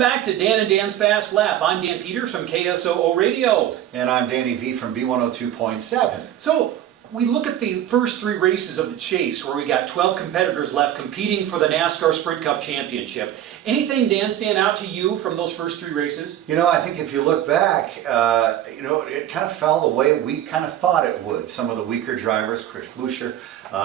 back to Dan and Dan's Fast Lap. I'm Dan Peters from KSOO Radio. And I'm Danny V from B102.7. So, we look at the first three races of the chase where we got 12 competitors left competing for the NASCAR Sprint Cup Championship. Anything, Dan, stand out to you from those first three races? You know, I think if you look back, it kind of fell the way we kind of thought it would. Some of the weaker drivers, Chris Buescher,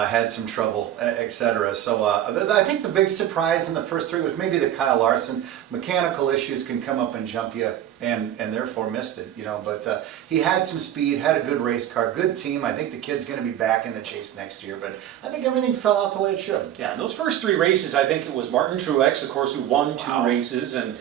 had some trouble, etc. So I think the big surprise in the first three was maybe the Kyle Larson. Mechanical issues can come up and jump you, and therefore missed it. But he had some speed, had a good race car, good team. I think the kid's going to be back in the chase next year. But I think everything fell out the way it should. Yeah, in those first three races, I think it was Martin Truex, of course, who won two races, and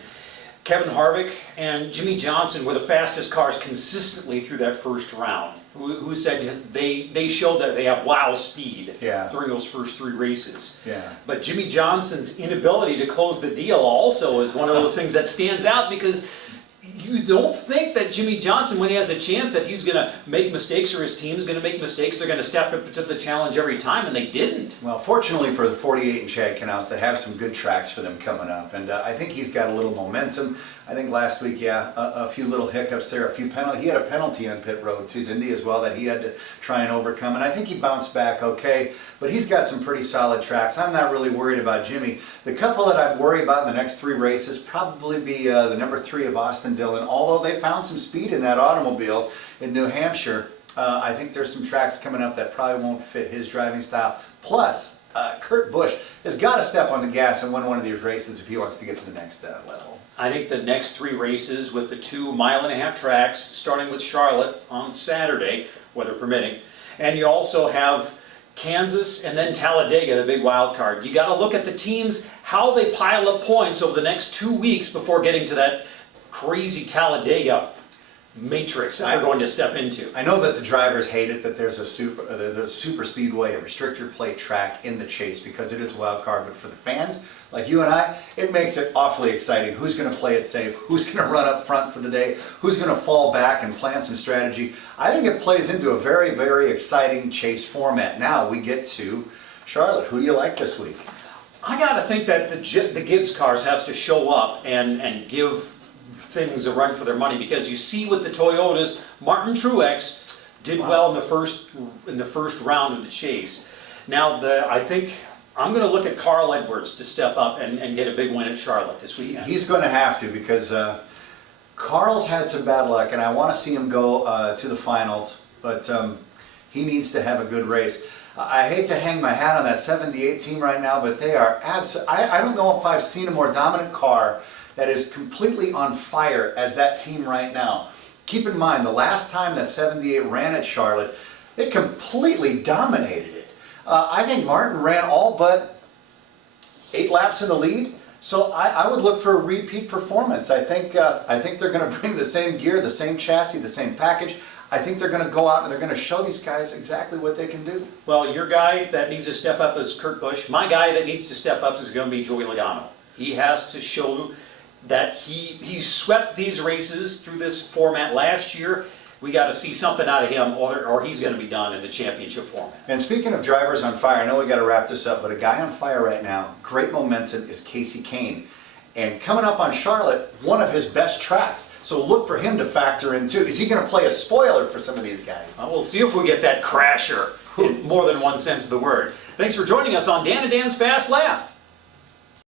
Kevin Harvick and Jimmie Johnson were the fastest cars consistently through that first round. Who said they showed that they have wow speed during those first three races. Yeah. But Jimmie Johnson's inability to close the deal also is one of those things that stands out, because you don't think that Jimmie Johnson, when he has a chance that he's going to make mistakes or his team's going to make mistakes, they're going to step up to the challenge every time, and they didn't. Well, fortunately for the 48 and Chad Knaus, they have some good tracks for them coming up, and I think he's got a little momentum. I think last week, a few little hiccups there, a few penalties. He had a penalty on pit road too, didn't he, as well, that he had to try and overcome, and I think he bounced back okay, but he's got some pretty solid tracks. I'm not really worried about Jimmy. The couple that I'd worry about in the next three races probably be the number 3 of Austin Dillon. Although they found some speed in that automobile in New Hampshire, I think there's some tracks coming up that probably won't fit his driving style. Plus, Kurt Busch has got to step on the gas and win one of these races if he wants to get to the next level. I think the next three races with the 2 mile-and-a-half tracks, starting with Charlotte on Saturday, weather permitting, and you also have Kansas and then Talladega, the big wild card. You got to look at the teams, how they pile up points over the next 2 weeks before getting to that crazy Talladega matrix that we're going to step into. I know that the drivers hate it that there's a super speedway, a restrictor plate track in the chase because it is a wild card, but for the fans like you and I, it makes it awfully exciting. Who's going to play it safe? Who's going to run up front for the day? Who's going to fall back and plan some strategy? I think it plays into a very, very exciting chase format. Now we get to Charlotte. Who do you like this week? I got to think that the Gibbs cars have to show up and give things a run for their money, because you see with the Toyotas, Martin Truex did well in the first round of the chase. Now I think I'm going to look at Carl Edwards to step up and get a big win at Charlotte this weekend. He's going to have to, because Carl's had some bad luck, and I want to see him go to the finals, but he needs to have a good race. I hate to hang my hat on that 78 team right now, but they are I don't know if I've seen a more dominant car that is completely on fire as that team right now. Keep in mind, the last time that 78 ran at Charlotte, it completely dominated it. I think Martin ran all but 8 laps in the lead, so I would look for a repeat performance. I think they're going to bring the same gear, the same chassis, the same package. I think they're going to go out and they're going to show these guys exactly what they can do. Well, your guy that needs to step up is Kurt Busch. My guy that needs to step up is going to be Joey Logano. He has to show that he swept these races through this format last year. We got to see something out of him, or he's going to be done in the championship format. And speaking of drivers on fire, I know we got to wrap this up, but a guy on fire right now, great momentum, is Kasey Kahne. And coming up on Charlotte, one of his best tracks. So look for him to factor in too. Is he going to play a spoiler for some of these guys? Well, we'll see if we get that crasher in more than one sense of the word. Thanks for joining us on Dan and Dan's Fast Lap.